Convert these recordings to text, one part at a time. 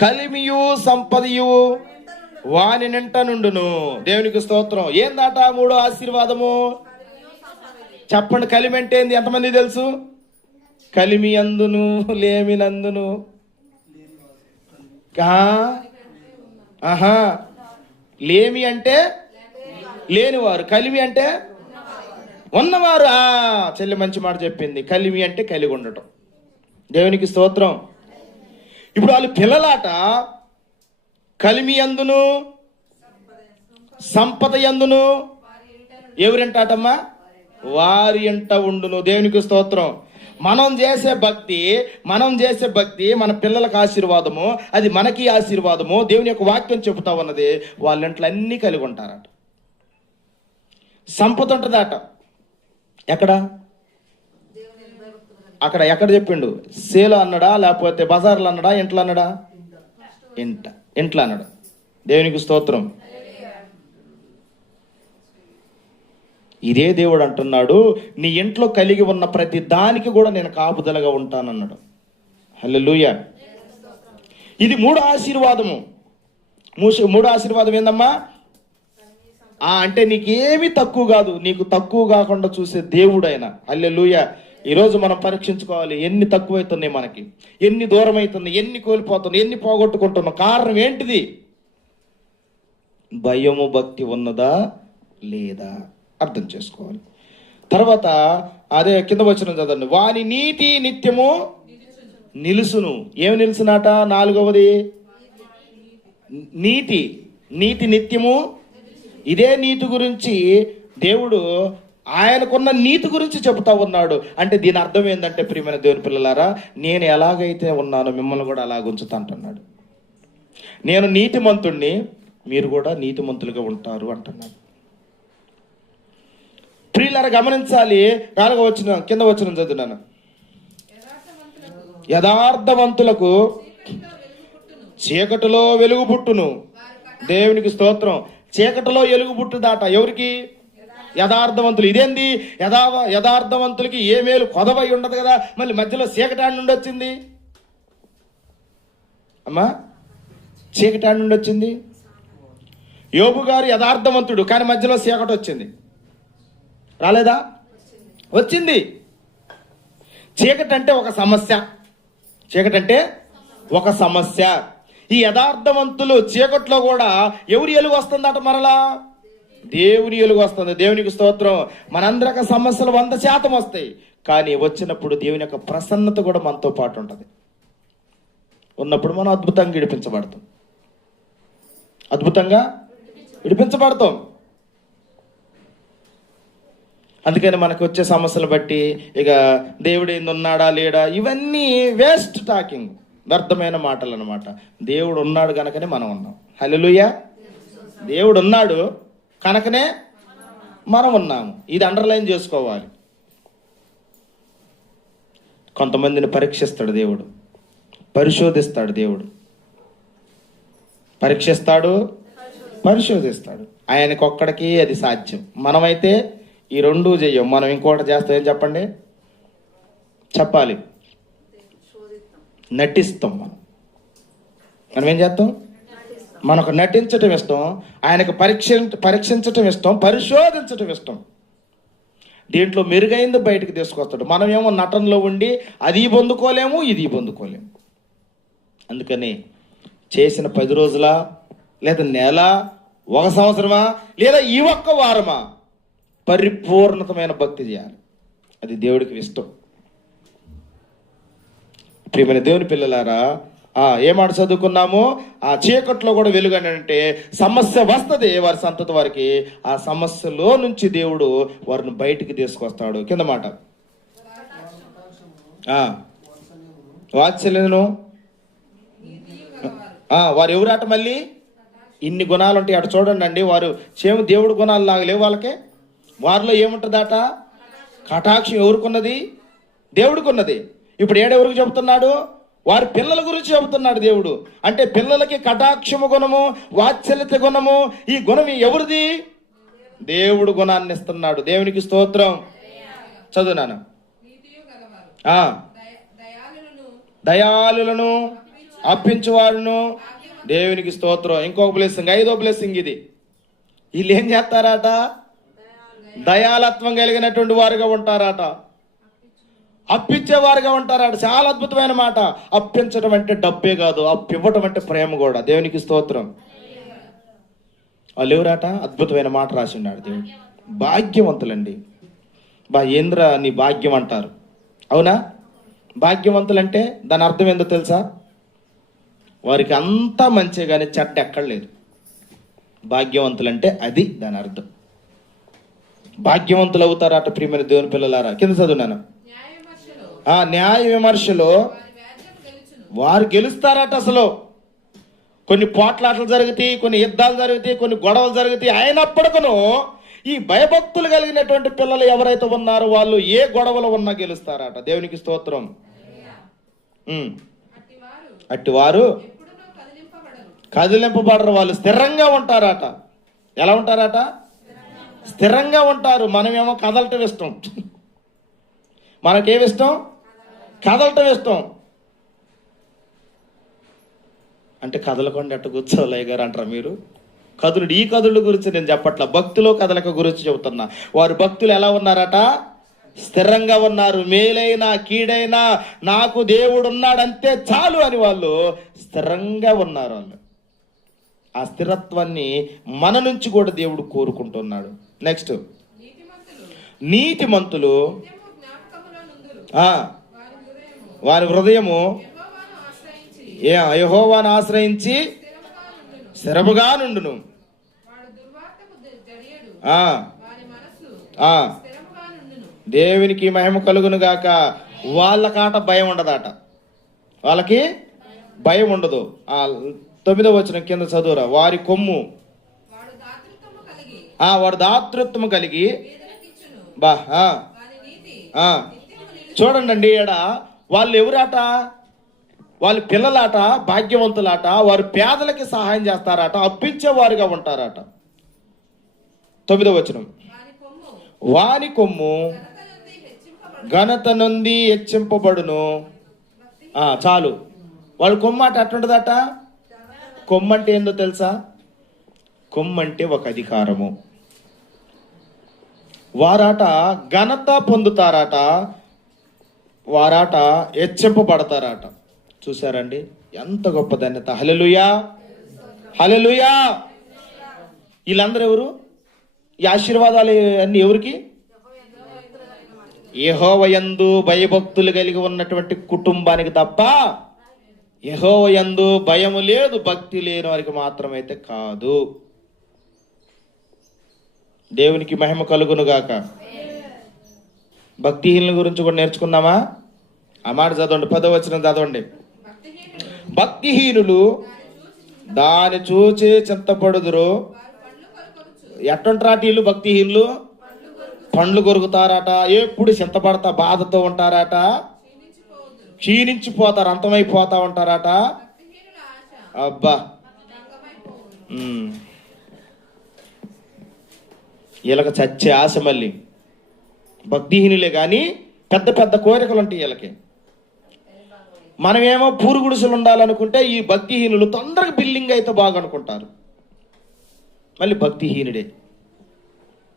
కలిమియు సంపదయు వాని నింట నుండును. దేవునికి స్తోత్రం. ఏందాట మూడో ఆశీర్వాదము? చెప్పండి కలిమి అంటే ఏంది? ఎంతమంది తెలుసు? కలిమి అందును లేమినందును ఆ? ఆహా. లేమి అంటే? లేనివారు. కలిమి అంటే? ఉన్నవారు. ఆ చెల్లి మంచి మాట చెప్పింది. కలిమి అంటే కలిగి ఉండటం. దేవునికి స్తోత్రం. ఇప్పుడు వాళ్ళు పిల్లలాట కలిమి అందును సంపద ఎందును. ఎవరింటాటమ్మా? వారి ఎంట ఉండును. దేవునికి స్తోత్రం. మనం చేసే భక్తి మనం చేసే భక్తి మన పిల్లలకు ఆశీర్వాదము అది మనకి ఆశీర్వాదము దేవుని యొక్క వాక్యం చెబుతా ఉన్నది. వాళ్ళ ఇంట్లో అన్నీ కలిగి ఉంటారట. సంపద ఉంటుందట. ఎక్కడ? అక్కడ ఎక్కడ చెప్పిండు? సేలు అన్నడా లేకపోతే బజార్లో అన్నడా ఇంట్లో అన్నడా? ఇంట ఇంట్లో అన్నాడు. దేవునికి స్తోత్రం. ఇదే దేవుడు అంటున్నాడు నీ ఇంట్లో కలిగి ఉన్న ప్రతి దానికి కూడా నేను కాపుదలగా ఉంటానన్నాడు. హల్లెలూయా. ఇది మూడు ఆశీర్వాదము. మూస- మూడు ఆశీర్వాదం ఏందమ్మా? ఆ అంటే నీకేమీ తక్కువ కాదు నీకు తక్కువ కాకుండా చూసే దేవుడు ఆయన అల్లెలుయ ఈరోజు మనం పరీక్షించుకోవాలి. ఎన్ని తక్కువైతున్నాయి మనకి? ఎన్ని దూరం అవుతున్నాయి ఎన్ని కోల్పోతున్నాయి? ఎన్ని పోగొట్టుకుంటున్నాం కారణం ఏంటిది? భయము భక్తి ఉన్నదా లేదా అర్థం చేసుకోవాలి. తర్వాత అదే కింద వచ్చిన చదవండి. వాని నీతి నిత్యము నిలుసును. ఏమి నిలుసునాట? నాలుగవది? నీతి. నీతి నిత్యము. ఇదే నీతి గురించి దేవుడు ఆయనకున్న నీతి గురించి చెబుతా ఉన్నాడు. అంటే దీని అర్థం ఏంటంటే ప్రియమైన దేవుని పిల్లలారా నేను ఎలాగైతే ఉన్నానో మిమ్మల్ని కూడా అలాగ ఉంచుతా అంటున్నాడు. నేను నీతిమంతుణ్ణి మీరు కూడా నీతిమంతులుగా ఉంటారు అంటున్నాడు. ప్రియులారా గమనించాలి. నాలుగో వచ్చిన కింద వచ్చిన చదువున్నాను యథార్థవంతులకు చీకటిలో వెలుగు పుట్టును దేవునికి స్తోత్రం. చీకటిలో వెలుగు పుట్టుదాట ఎవరికి? యథార్థవంతులు. ఇదేంది? యథా యథార్థవంతులకి ఏ మేలు కొదవై ఉండదు కదా. మళ్ళీ మధ్యలో చీకటాడి నుండి వచ్చింది. అమ్మా చీకటాడి నుండి వచ్చింది. యోబు గారు యథార్థవంతుడు కానీ మధ్యలో చీకటి వచ్చింది. రాలేదా? వచ్చింది. చీకటి అంటే ఒక సమస్య. చీకటి అంటే ఒక సమస్య. ఈ యథార్థవంతులు చీకట్లో కూడా ఎవరి ఎలుగు వస్తుందట మరలా? దేవుని ఎలుగు వస్తుంది దేవునికి స్తోత్రం. మనందరిక సమస్యలు వంద శాతం వస్తాయి. కానీ వచ్చినప్పుడు దేవుని యొక్క ప్రసన్నత కూడా మనతో పాటు ఉంటుంది. ఉన్నప్పుడు మనం అద్భుతంగా విడిపించబడతాం. అద్భుతంగా విడిపించబడతాం. అందుకని మనకు వచ్చే సమస్యలు బట్టి ఇక దేవుడు ఏంది ఉన్నాడా లేడా ఇవన్నీ వేస్ట్ టాకింగ్ వ్యర్థమైన మాటలు అనమాట దేవుడు ఉన్నాడు కనుకనే మనం ఉన్నాం. హలో దేవుడు ఉన్నాడు. కనుకనే మనం ఉన్నాము. ఇది అండర్లైన్ చేసుకోవాలి. కొంతమందిని పరీక్షిస్తాడు దేవుడు. పరిశోధిస్తాడు దేవుడు. పరీక్షిస్తాడు పరిశోధిస్తాడు. ఆయనకు ఒక్కడికి అది సాధ్యం. మనమైతే ఈ రెండు చెయ్యం మనం ఇంకోటి చేస్తాం ఏం చెప్పండి? చెప్పాలి. నటిస్తాం మనం. మనం ఏం చేస్తాం? మనకు నటించటం ఇష్టం ఆయనకు పరీక్ష పరీక్షించటం ఇష్టం పరిశోధించటం ఇష్టం. దీంట్లో మెరుగైంది బయటకు తీసుకొస్తాడు. మనమేమో నటనలో ఉండి అది పొందుకోలేము ఇది పొందుకోలేము. అందుకని చేసిన పది రోజులా లేదా నెల ఒక సంవత్సరమా లేదా ఈ ఒక్క వారమా పరిపూర్ణతమైన భక్తి చేయాలి. అది దేవుడికి ఇష్టం. ప్రియమైన దేవుని పిల్లలారా ఏమాట చదువుకున్నాము? ఆ చీకట్లో కూడా వెలుగనంటే సమస్య వస్తుంది వారి సంతతి వారికి. ఆ సమస్యలో నుంచి దేవుడు వారిని బయటికి తీసుకొస్తాడు. కింద మాట. వాత్సల్యను వారు ఎవరాట మళ్ళీ? ఇన్ని గుణాలు ఉంటాయి. అటు చూడండి అండి వారు చేము దేవుడు గుణాలు లాగలేవు వాళ్ళకి వాళ్ళకే. వారిలో ఏముంటుందట? కటాక్షం ఎవరికున్నది? దేవుడికున్నది. ఇప్పుడు ఏడెవరికి చెబుతున్నాడు? వారి పిల్లల గురించి చెబుతున్నాడు దేవుడు. అంటే పిల్లలకి కటాక్షము గుణము వాత్సల్యత గుణము ఈ గుణం ఎవరిది? దేవుడు గుణాన్ని ఇస్తున్నాడు. దేవునికి స్తోత్రం. చదువునాను దయాలులను అప్పించువాడును దేవునికి స్తోత్రం. ఇంకొక బ్లెస్సింగ్ ఐదో బ్లెస్సింగ్ ఇది. వీళ్ళు ఏం చేస్తారట? దయాలత్వం కలిగినటువంటి వారుగా ఉంటారట. అప్పించేవారుగా ఉంటారట చాలా అద్భుతమైన మాట. అప్పించడం అంటే డబ్బే కాదు. అప్పివ్వటం అంటే ప్రేమ కూడా. దేవునికి స్తోత్రం. వాళ్ళు ఎవరాట? అద్భుతమైన మాట రాసి ఉన్నాడు దేవుడు. భాగ్యవంతులండి. బా ఏంద్ర నీ భాగ్యం అంటారు? అవునా? భాగ్యవంతులంటే దాని అర్థం ఏందో తెలుసా? వారికి అంతా మంచి కానీ చెడ్డ ఎక్కడ లేదు. భాగ్యవంతులంటే అది దాని అర్థం. భాగ్యవంతులు అవుతారట ప్రియమైన దేవుని పిల్లలారా? కింద చదువున్నాను. ఆ న్యాయ విమర్శలో వారు గెలుస్తారట అసలు. కొన్ని పోట్లాటలు జరుగుతాయి కొన్ని యుద్ధాలు జరుగుతాయి కొన్ని గొడవలు జరుగుతాయి. అయినప్పటికను ఈ భయభక్తులు కలిగినటువంటి పిల్లలు ఎవరైతే ఉన్నారో వాళ్ళు ఏ గొడవలు ఉన్నా గెలుస్తారట. దేవునికి స్తోత్రం. అట్టి వారు కదిలింపబడరు. కదిలింపబడరు వాళ్ళు స్థిరంగా ఉంటారట. ఎలా ఉంటారట? స్థిరంగా ఉంటారు. మనమేమో కదలటం ఇష్టం. మనకేమి ఇష్టం? కదలటం ఇష్టం. అంటే కదలకుండా ఎట్ట కూర్చోలయ్య గారు అంటారా మీరు? కదులుడు ఈ కదుళ్ళ గురించి నేను చెప్పట్ల. భక్తిలో కదలక గురించి చెబుతున్నా. వారు భక్తులు ఎలా ఉన్నారట? స్థిరంగా ఉన్నారు. మేలైనా కీడైనా నాకు దేవుడు ఉన్నాడంతే చాలు అని వాళ్ళు స్థిరంగా ఉన్నారు వాళ్ళు ఆ స్థిరత్వాన్ని మన నుంచి కూడా దేవుడు కోరుకుంటున్నాడు. నెక్స్ట్ నీతిమంతులు నీతిమంతులు నిత్యము జ్ఞాపకములో నుందురు ఆ వారి హృదయము యెహోవాను ఆశ్రయించి ఏ యెహోవాను ఆశ్రయించి స్థిరముగా నుండును. దేవునికి మహిమ కలుగును గాక వాళ్ళకాట భయం ఉండదట. వాళ్ళకి భయం ఉండదు. ఆ తొమ్మిదో వచ్చిన కింద చదువురా. వారి కొమ్ము. వాడు దాతృత్వము కలిగి ఆ వాడు దాతృత్వము కలిగి పేదలకిచ్చును బా ఆ, వారి నీతి వాళ్ళు ఎవరాట? వాళ్ళ పిల్లలాట భాగ్యవంతులాట వారు పేదలకి సహాయం చేస్తారట అప్పించేవారుగా ఉంటారట. తొమ్మిదో వచనం. వారి కొమ్ము వాని కొమ్ము ఘనత నుండి హెచ్చింపబడును. చాలు. వాళ్ళ కొమ్మ అట అట్టుంటుందట కొమ్మ అంటే ఏందో తెలుసా? కొమ్మ అంటే ఒక అధికారము. వారాట ఘనత పొందుతారట. వారాట హెచ్చింపబడతారట. చూసారండి ఎంత గొప్ప ధన్యత. హలలుయా హలలుయా వీళ్ళందరూ ఎవరు? ఈ ఆశీర్వాదాలు అన్ని ఎవరికి? యహోవయందు భయభక్తులు కలిగి ఉన్నటువంటి కుటుంబానికి తప్ప యహోవయందు భయము లేదు భక్తి లేని వారికి మాత్రమైతే కాదు. దేవునికి మహిమ కలుగునుగాక భక్తిహీనుల గురించి కూడా నేర్చుకుందామా? ఆ మాట చదవండి పదవచనం చదవండి. భక్తిహీనులు దాని చూచే చూచి చింతపడుదురు వారు వీళ్ళు భక్తిహీనులు? పండ్లు కొరుకుతారట ఎప్పుడు చింతపడతా బాధతో ఉంటారట? క్షీణించిపోతారు అంతమైపోతా ఉంటారట? అబ్బా. వీళ్ళకి చచ్చే ఆశ మళ్ళీ. భక్తిహీనులే కానీ పెద్ద పెద్ద కోరికలు ఉంటాయి వీళ్ళకి. మనమేమో పూరు గుడిసెలు ఉండాలనుకుంటే ఈ భక్తిహీనులు తొందరగా బిల్డింగ్ అయితే బాగనుకుంటారు. మళ్ళీ భక్తిహీనుడే.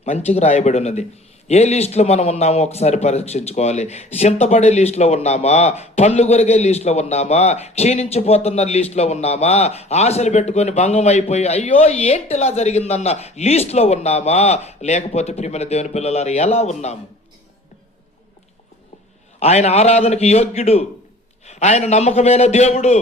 మంచిగా రాయబడి ఉన్నది. ఏ లిస్టులో మనం ఉన్నామో ఒకసారి పరీక్షించుకోవాలి. చింతపడే లిస్టులో ఉన్నామా? పళ్ళు కొరిగే లిస్టులో ఉన్నామా? క్షీణించిపోతున్న లిస్టులో ఉన్నామా? ఆశలు పెట్టుకొని భంగం అయిపోయి అయ్యో ఏంటి ఇలా జరిగిందన్న లిస్టులో ఉన్నామా? లేకపోతే ప్రియమైన దేవుని పిల్లలారు ఎలా ఉన్నాము? ఆయన ఆరాధనకి యోగ్యుడు. ఆయన నమ్మకమైన దేవుడు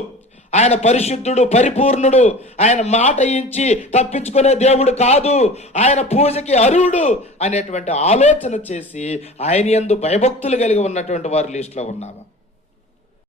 ఆయన పరిశుద్ధుడు పరిపూర్ణుడు ఆయన మాట ఇచ్చి తప్పించుకునే దేవుడు కాదు ఆయన పూజకి అరువుడు అనేటువంటి ఆలోచన చేసి ఆయన ఎందు భయభక్తులు కలిగి ఉన్నటువంటి వారి లిస్టులో ఉన్నామా?